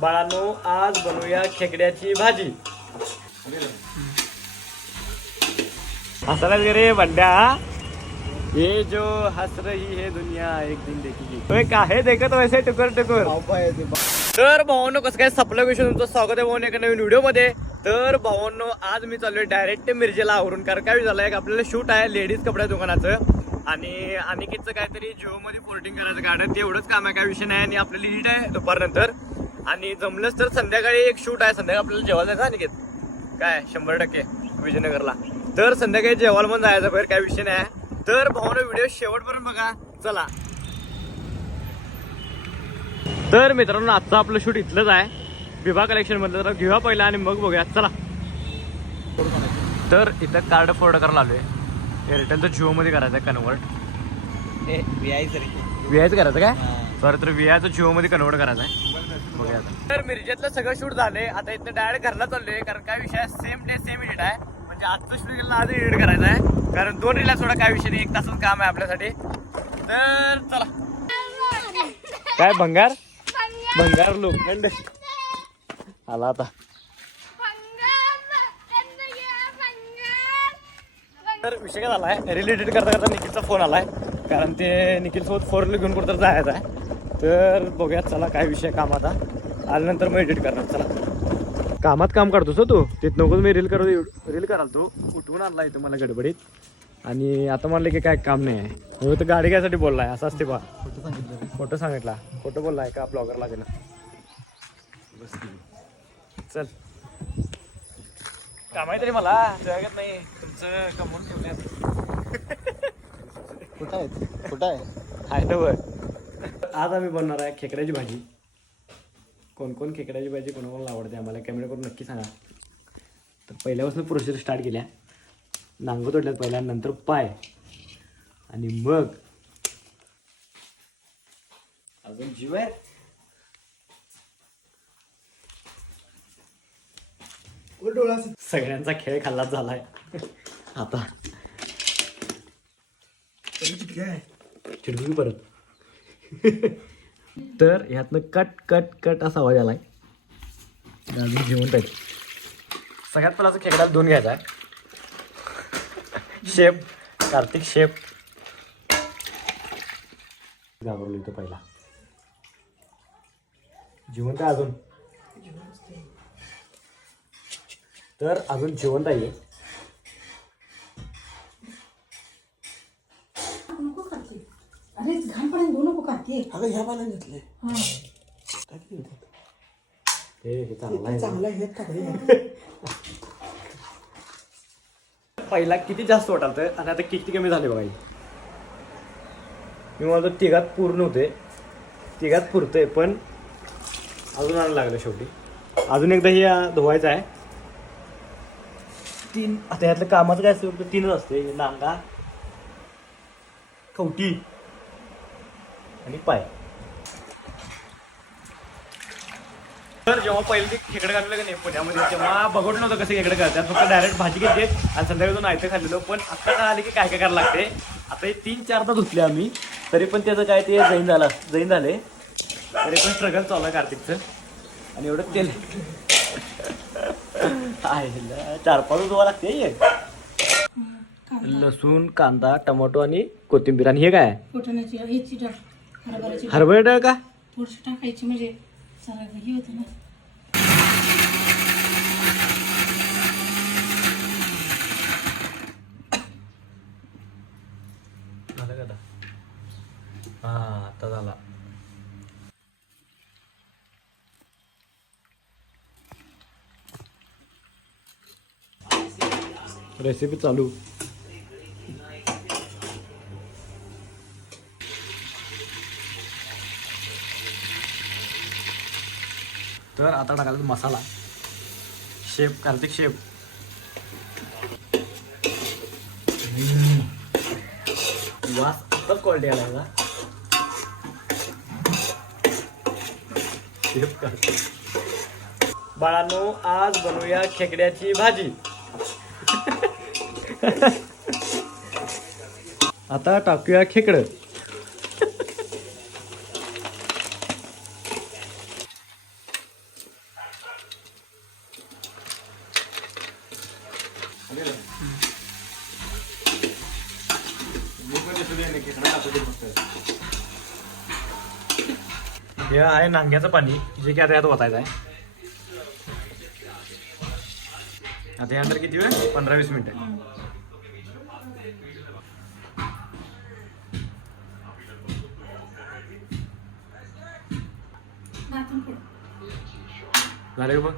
बाळांनो आज बनवूया खेकड्याची भाजी. हसला रे बंड्या. ये जो हंस रही है दुनिया एक दिन देखेगी ओए काहे देखत वैसे टुकर टुकर. तर भावांनो कसं काय सपलं विषय? तुमचं स्वागत आहे एका नवीन व्हिडिओमध्ये तर भावांनो आज मी चाललोय डायरेक्ट मिरजेला आवरून कारण काय झालंय एक आपल्याला शूट आहे लेडीज कपड्या दुकानाचं. आणि अनिकेतचं काहीतरी जिओ मध्ये पोर्टिंग करायचं गाडं ते एवढंच काम आहे काय विषय नाही. आणि आपल्याला लीड आहे दुपारनंतर. आणि जमलंच तर संध्याकाळी एक शूट आहे. संध्याकाळी आपल्याला जेवायला जायचं अनिकेत काय? शंभर टक्के. विजयनगरला. तर संध्याकाळी जेवायला पण जायचं बाहेर काय विषय नाही. तर भावानं व्हिडिओ शेवटपर्यंत बघा. चला. तर मित्रांनो आजचं आपलं शूट इथलंच आहे. विभा कलेक्शन मधलं तर घेऊया पहिला आणि मग बघूया. चला. तर इथं कार्ड फोल्ड करायला आलोय. एअरटेलचं जिओ मध्ये करायचं आहे कन्वर्ट व्हीआयचं करायचं काय? सॉरी तर व्हीआयचं जिओ मध्ये कन्वर्ट करायचं आहे. बघूया. तर मिरजेतलं सगळं शूट झालंय. आता इथं डायरेक्ट घरला चाललोय कारण काय विषय सेम डे सेम एडिट आहे. म्हणजे आजचं शूट केलं आज एडिट करायचं आहे. कारण दोन रिला थोडा काय विषय नाही एक तासच काम आहे आपल्यासाठी. तर चला. काय भंगार? भंगार. लोखंड आला आता. तर विषय काय झालाय? रिलेटेड करता करता निखिलचा फोन आलाय. कारण ते निखिल सोबत फोर घेऊन कुठं जायचं आहे. तर बघूया चला काय विषय काम आता आल्यानंतर मग एडिट करणार चला. कामात काम करतोस हो तू. तिथं नको मी रील करू रील कराल तू. उठवून आणला इथं मला गडबडीत. आणि आता म्हणलं की काय काम नाही आहे. हो तर गाडी घ्यायसाठी बोललाय असं असते बा. फोटो सांगितला फोटो बोललाय का ब्लॉगर लागेल चल. काम आहे तरी मला जगत नाही. तुमचं कमवून ठेवण्यात कुठं आहे कुठं आहे? आहे ना वर. आज आम्ही बनवणार आहे खेकड्याची भाजी. कोण कोण खेकड्याची भाजी कोणाकोणाला आवडते आम्हाला कमेंट करून नक्की सांगा. तर पहिल्यापासून प्रोसेस स्टार्ट केल्या. नांगं तोडल्यात पहिल्या नंतर पाय. आणि मग अजून जीव आहे सगळ्यांचा खेळ खाल्लाच झालाय. आता चिडकू परत. तर ह्यातनं कट कट कट असा आवाज आलाय. अजून घेऊन पाहिजे सगळ्यात पहिला असं खेकड्याला दोन घ्यायचा आहे. शेप कार्तिक शेप घाबरलो इथं पहिला. जिवंत आहे अजून. तर अजून जिवंत आहे. अगं ह्या घेतले हा. हे हे चांगलं घेत टाकले पहिला किती जास्त वाटालतं आणि आता किती कमी झाले बघा हे. मी मला तिघात पूर्ण होते. तिघात पुरतंय पण अजून आणायला लागलं शेवटी. अजून एकदा हे धुवायचं आहे. तीन आता ह्यातलं कामाचं काय असतं? तीनच असते नांगा कवटी. आणि पाय. तर जेव्हा पहिले ते खेकडे काढलं का नाही पुण्यामध्ये तेव्हा बघवलं नव्हतं कसं खेकडे करतात फक्त डायरेक्ट भाजी घेते आणि संध्याकाळी जाऊन आयतं खाल्लेलो. पण आता काय आले की काय काय करायला लागते. आता हे तीन चार तास धुतले आम्ही. तरी पण त्याचं काय ते जैन झालं जैन झाले. तरी पण स्ट्रगल चालू आहे कार्तिकचं. आणि एवढं तेल. आहे चार पाच धुवा लागते हे. लसूण कांदा टोमॅटो आणि कोथिंबीर. आणि हे काय? हरभऱ्याची हरभरा डाळ का? थोडीशी टाकायची म्हणजे हे होतं ना? हा आता झाला. रेसिपी चालू. तर आता टाकायचा मसाला. शेप कार्तिक शेप वास आताच क्वालिटी आला का शेप कार्तिक. बाळांनो आज बनवूया खेकड्याची भाजी. आता टाकूया खेकडं. हे आहे नांग्याचं पाणी जे की आता यात ओतायचं आहे. आता यानंतर किती वेळ? पंधरा वीस मिनिटं. झाले बघ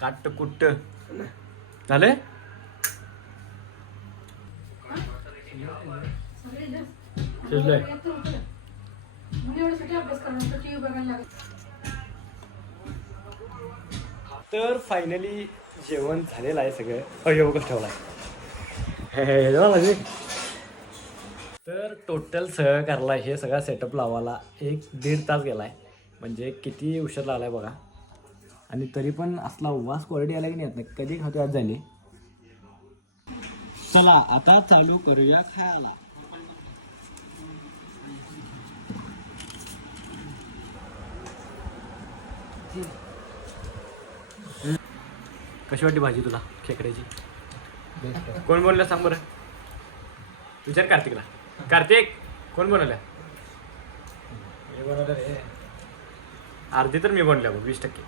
काट कुट्ट. झाले? शिजलंय. तर फायनली जेवण झालेलं आहे सगळं. अयो कसं ठेवला हे झाले? तर टोटल सगळं करायला हे सगळा सेटअप लावायला एक दीड तास गेलाय. म्हणजे किती उशीर लागलाय बघा. आणि तरी पण असला वास क्वालिटी आला की नाही येत नाही. कधी खातो आज झाली? चला आता चालू करूया खायला. कशी वाटली भाजी तुला खेकड्याची? कोण बोललं सांग बरं? विचार कार्तिकला. कार्तिक कोण बनवलं अर्धी तर मी बनल्या बघ वीस टक्के.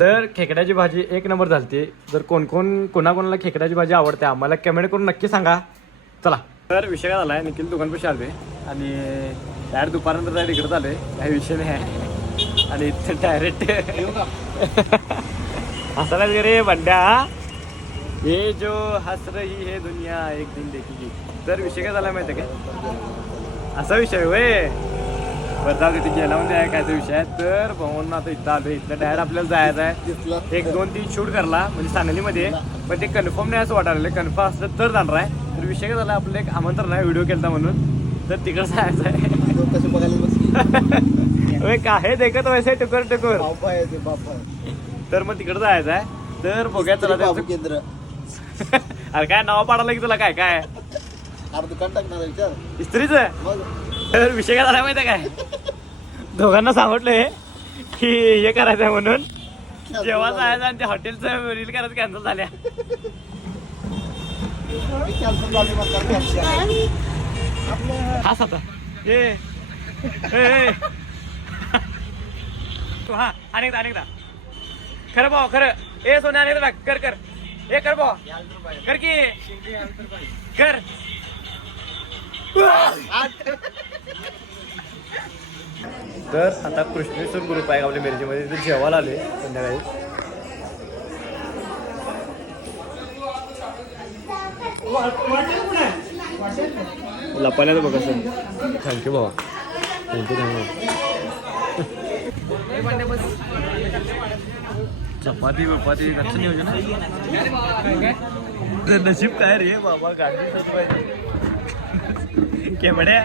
तर खेकड्याची भाजी एक नंबर झालती. जर कोण कोण कोणाकोणाला खेकड्याची भाजी आवडते आम्हाला कमेंट करून नक्की सांगा. चला. तर विषय काय झालाय निखिल दुकानपाशी आलोय. आणि डायरेक्ट दुपारनंतर डायरेक्ट इकडे आलोय काही विषय नाही आहे. आणि इथे डायरेक्ट हसायला रे बंड्या. ये जो हस रही है दुनिया एक दिन देखेगी तर विषय काय झाला माहिती काय असा विषय होय. बरं जाऊ दे ते जेलामध्ये आहे काय तो विषय आहे तर भाऊन आता इथं आलो इथलं डायरेक्ट आपल्याला जायचं आहे. एक दोन तीन शूट करला म्हणजे सांगलीमध्ये. पण ते कन्फर्म नाही असं वाटायला कन्फर्म असलं तर जाणार आहे. तर विषय काय झाला? आपलं एक आमंत्रण आहे व्हिडिओ केलता म्हणून. तर तिकडं जायचं आहे. काय देखत वैसे टुकर टुकर. आहे ते तर मग तिकडं जायचं आहे. तर बघूया चला त्यांचं- केंद्र. अरे काय नाव पाडायला की तुला? काय काय? अरे दुकान टाकणार आहे विचार. इस्त्रीच? मग? तर विषय काय झाला माहिती आहे काय? दोघांना सांगितलंय की हे करायचं आहे म्हणून. जेव्हा जायचं आणि त्या हॉटेलचं रील करायचं कॅन्सल झाल्या. कॅन्सल झाली म्हणतात cancel. हाच आता. ए ए, ए. तो हा अनेकदा अनेकदा खरं भाऊ खरं। ए सोन्या अनेकदा टाक. कर कर। ए कर भाऊ कर की? कर। तर आता कृष्णेश्वर ग्रुप आहे आपल्या मिरजीमध्ये तिथे जेवायला आले संध्याकाळी. लपायला बघा सर. थँक्यू भावा थँक्यू थँक्यू चपाती वपाती कसं नियोजन तर नशीब काय रे बाबा गाडी सजवायचं केवड्या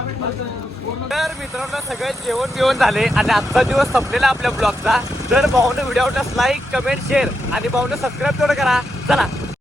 तर मित्रांनो सगळे जेवण बिवण झाले आणि आजचा दिवस संपलेला आपल्या ब्लॉगचा जर भाऊने व्हिडिओ आवडल्यास लाईक कमेंट शेअर आणि भाऊने सबस्क्राईब तेवढं करा. चला.